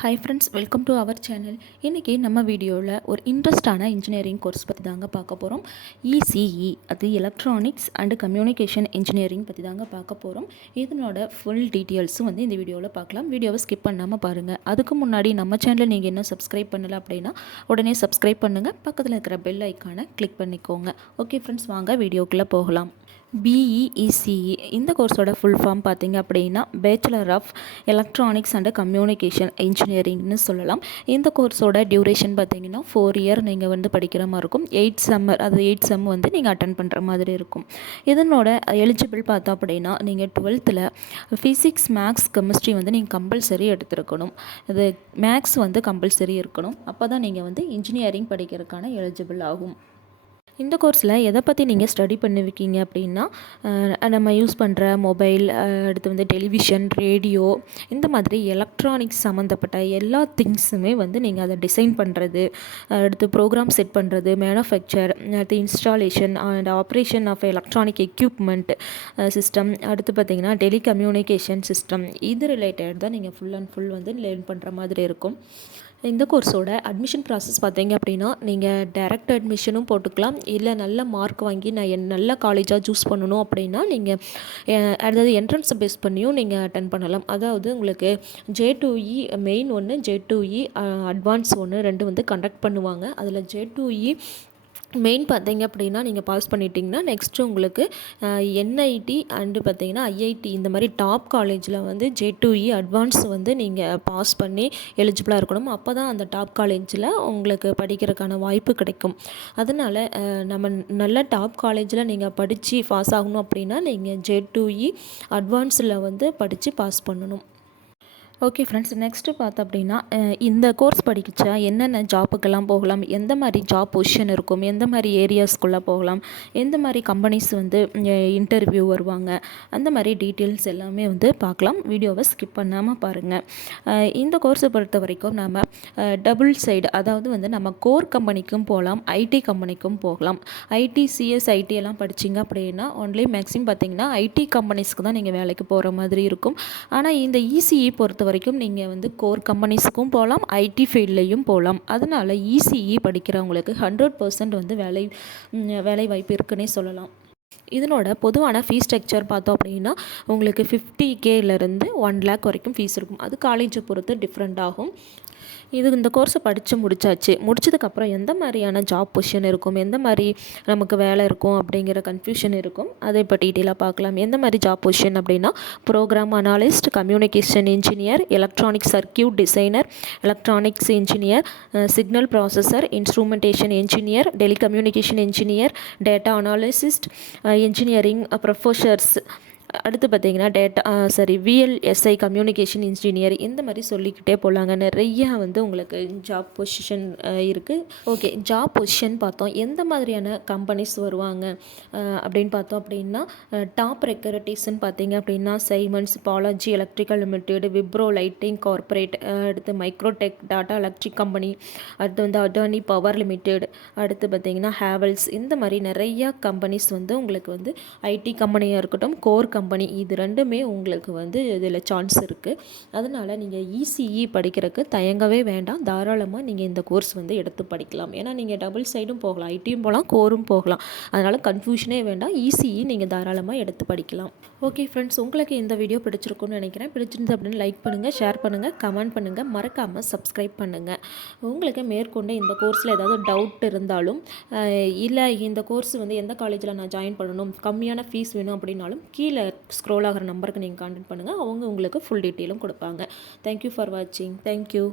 Hi friends, welcome to our channel. இன்றைக்கி நம்ம வீடியோவில் ஒரு இன்ட்ரெஸ்டான இன்ஜினியரிங் கோர்ஸ் பற்றி தாங்க பார்க்க போகிறோம். இசிஇ, அது எலக்ட்ரானிக்ஸ் அண்டு கம்யூனிகேஷன் இன்ஜினியரிங் பற்றி தாங்க பார்க்க போகிறோம். இதனோட ஃபுல் டீட்டெயில்ஸும் வந்து இந்த வீடியோவில் பார்க்கலாம். வீடியோவை ஸ்கிப் பண்ணாமல் பாருங்கள். அதுக்கு முன்னாடி நம்ம சேனலை நீங்கள் இன்னும் சப்ஸ்கிரைப் பண்ணலை அப்படின்னா உடனே சப்ஸ்கிரைப் பண்ணுங்கள். பக்கத்தில் இருக்கிற பெல் ஐக்கானை கிளிக் பண்ணிக்கோங்க. ஓகே ஃப்ரெண்ட்ஸ், வாங்க வீடியோக்குள்ளே போகலாம். பிஇஇசிஇ இந்த கோர்ஸோட ஃபுல் ஃபார்ம் பார்த்தீங்க அப்படின்னா bachelor of electronics and communication இன்ஜினியரிங்னு சொல்லலாம். இந்த கோர்ஸோட டியூரேஷன் பார்த்தீங்கன்னா 4 இயர் நீங்கள் வந்து படிக்கிற மாதிரி இருக்கும். 8 செம் வந்து நீங்கள் அட்டன் பண்ணுற மாதிரி இருக்கும். இதனோட எலிஜிபிள் பார்த்தோம் அப்படின்னா நீங்கள் 12th ஃபிசிக்ஸ், மேக்ஸ், கெமிஸ்ட்ரி வந்து நீங்கள் கம்பல்சரி எடுத்துருக்கணும். இது மேக்ஸ் வந்து கம்பல்சரி இருக்கணும். அப்போ தான் நீங்கள் வந்து இன்ஜினியரிங் படிக்கிறதுக்கான எலிஜிபிள் ஆகும். இந்த கோர்ஸில் எதை பற்றி நீங்கள் ஸ்டடி பண்ணியிருக்கீங்க அப்படின்னா நம்ம யூஸ் பண்ணுற மொபைல், அடுத்து வந்து டெலிவிஷன், ரேடியோ, இந்த மாதிரி எலக்ட்ரானிக்ஸ் சம்மந்தப்பட்ட எல்லா திங்ஸுமே வந்து நீங்கள் அதை டிசைன் பண்ணுறது, அடுத்து ப்ரோக்ராம் செட் பண்ணுறது, மேனுஃபேக்சர், அடுத்து installation and operation of electronic equipment system, அடுத்து பார்த்திங்கன்னா டெலிகம்யூனிகேஷன் சிஸ்டம், இது ரிலேட்டட் தான் நீங்கள் ஃபுல் அண்ட் ஃபுல் வந்து லேர்ன் பண்ணுற மாதிரி இருக்கும். இந்த கோர்ஸோட அட்மிஷன் ப்ராசஸ் பார்த்தீங்க அப்படின்னா நீங்கள் டைரக்ட் அட்மிஷனும் போட்டுக்கலாம். இல்லை நல்ல மார்க் வாங்கி நான் நல்ல காலேஜாக சூஸ் பண்ணணும் அப்படின்னா நீங்கள் அதாவது என்ட்ரன்ஸை பேஸ் பண்ணியும் நீங்கள் அட்டன் பண்ணலாம். அதாவது உங்களுக்கு J2E மெயின் ஒன்று, J2E அட்வான்ஸ் ஒன்று, 2 வந்து கண்டக்ட் பண்ணுவாங்க. அதில் J2E மெயின் பார்த்தீங்க அப்படின்னா நீங்கள் பாஸ் பண்ணிட்டீங்கன்னா நெக்ஸ்ட்டு உங்களுக்கு NIT அண்டு பார்த்தீங்கன்னா IIT இந்த மாதிரி டாப் காலேஜில் வந்து J2E அட்வான்ஸ் வந்து நீங்கள் பாஸ் பண்ணி எலிஜிபிளாக இருக்கணும். அப்போ தான் அந்த டாப் காலேஜில் உங்களுக்கு படிக்கிறதுக்கான வாய்ப்பு கிடைக்கும். அதனால் நம்ம நல்ல டாப் காலேஜில் நீங்கள் படித்து பாஸ் ஆகணும் அப்படின்னா நீங்கள் J2E அட்வான்ஸில் வந்து படித்து பாஸ் பண்ணணும். ஓகே ஃப்ரெண்ட்ஸ், நெக்ஸ்ட்டு பார்த்தோம் அப்படின்னா இந்த கோர்ஸ் படிச்சா என்னென்ன ஜாப்புக்கெல்லாம் போகலாம், எந்த மாதிரி ஜாப் பொசிஷன் இருக்கும், எந்த மாதிரி ஏரியாஸ்குள்ளே போகலாம், எந்த மாதிரி கம்பெனிஸ் வந்து இன்டர்வியூ வருவாங்க, அந்த மாதிரி டீட்டெயில்ஸ் எல்லாமே வந்து பார்க்கலாம். வீடியோவை ஸ்கிப் பண்ணாமல் பாருங்கள். இந்த கோர்ஸை பொறுத்த வரைக்கும் நம்ம டபுள் சைடு, அதாவது வந்து நம்ம கோர் கம்பெனிக்கும் போகலாம், ஐடி கம்பெனிக்கும் போகலாம். ஐடி, சிஎஸ், ஐடி எல்லாம் படிச்சிங்க அப்படின்னா ஒன்லி மேக்ஸிமம் பார்த்திங்கன்னா ஐடி கம்பெனிஸ்க்கு தான் நீங்கள் வேலைக்கு போகிற மாதிரி இருக்கும். ஆனால் இந்த இசிஇ பொறுத்த வரைக்கும் நீங்கள் வந்து கோர் கம்பெனிஸுக்கும் போகலாம், ஐடி ஃபீல்ட்லேயும் போகலாம். அதனால் இசிஇ படிக்கிறவங்களுக்கு 100% வந்து வேலை வாய்ப்பு இருக்குன்னே சொல்லலாம். இதனோட பொதுவான ஃபீஸ் ஸ்ட்ரக்சர் பார்த்தோம் அப்படின்னா உங்களுக்கு 50Kலேருந்து 1 lakh வரைக்கும் ஃபீஸ் இருக்கும். அது காலேஜை பொறுத்து டிஃப்ரெண்ட் ஆகும். இந்த கோர்ஸை படித்து முடிச்சதுக்கப்புறம் எந்த மாதிரியான ஜாப் பொசிஷன் இருக்கும், எந்த மாதிரி நமக்கு வேலை இருக்கும் அப்படிங்கிற கன்ஃபியூஷன் இருக்கும். அதை இப்போ டீட்டெயிலாக பார்க்கலாம். எந்த மாதிரி ஜாப் பொசிஷன் அப்படின்னா program analyst, communication engineer, electronic circuit designer, electronics engineer, signal processor, instrumentation engineer, telecommunication engineer, data analyst, engineering professors, அடுத்து பார்த்திங்கன்னா VLSI கம்யூனிகேஷன் இன்ஜினியர், இந்த மாதிரி சொல்லிக்கிட்டே போகலாங்க. நிறையா வந்து உங்களுக்கு ஜாப் பொசிஷன் இருக்குது. ஓகே, ஜாப் பொசிஷன் பார்த்தோம். எந்த மாதிரியான கம்பெனிஸ் வருவாங்க அப்படின்னு பார்த்தோம் அப்படின்னா டாப் ரெக்கரட்டிஸ்ன்னு பார்த்தீங்க அப்படின்னா Siemens, Balaji electrical limited, Wipro lighting corporate, அடுத்து மைக்ரோடெக், டாடா எலக்ட்ரிக் கம்பெனி, அடுத்து வந்து அடானி பவர் லிமிடெட், அடுத்து பார்த்திங்கன்னா ஹேவல்ஸ், இந்த மாதிரி நிறையா கம்பெனிஸ் வந்து உங்களுக்கு வந்து ஐடி கம்பெனியாக இருக்கட்டும், கோர் கம்பெனி, இது ரெண்டுமே உங்களுக்கு வந்து இதில் சான்ஸ் இருக்குது. அதனால் நீங்கள் இசிஇ படிக்கிறதுக்கு தயங்கவே வேண்டாம். தாராளமாக நீங்கள் இந்த கோர்ஸ் வந்து எடுத்து படிக்கலாம். ஏன்னா நீங்கள் டபுள் சைடும் போகலாம், ஐடியும் போகலாம், கோரும் போகலாம். அதனால் கன்ஃபியூஷனே வேண்டாம். இசிஇ நீங்கள் தாராளமாக எடுத்து படிக்கலாம். ஓகே ஃப்ரெண்ட்ஸ், உங்களுக்கு இந்த வீடியோ பிடிச்சிருக்குன்னு நினைக்கிறேன். பிடிச்சிருந்து அப்படின்னு லைக் பண்ணுங்கள், ஷேர் பண்ணுங்கள், கமெண்ட் பண்ணுங்கள், மறக்காமல் சப்ஸ்கிரைப் பண்ணுங்கள். உங்களுக்கு மேற்கொண்டு இந்த கோர்ஸில் ஏதாவது டவுட் இருந்தாலும் இல்லை இந்த கோர்ஸ் வந்து எந்த காலேஜில் நான் ஜாயின் பண்ணணும், கம்மியான ஃபீஸ் வேணும் அப்படின்னாலும் கீழே ஸ்க்ரோல் ஆகிற நம்பருக்கு நீங்கள் கான்டாக்ட் பண்ணுங்கள். அவங்க உங்களுக்கு ஃபுல் டீட்டெயிலும் கொடுப்பாங்க. தேங்க்யூ ஃபார் வாட்சிங். தேங்க்யூ.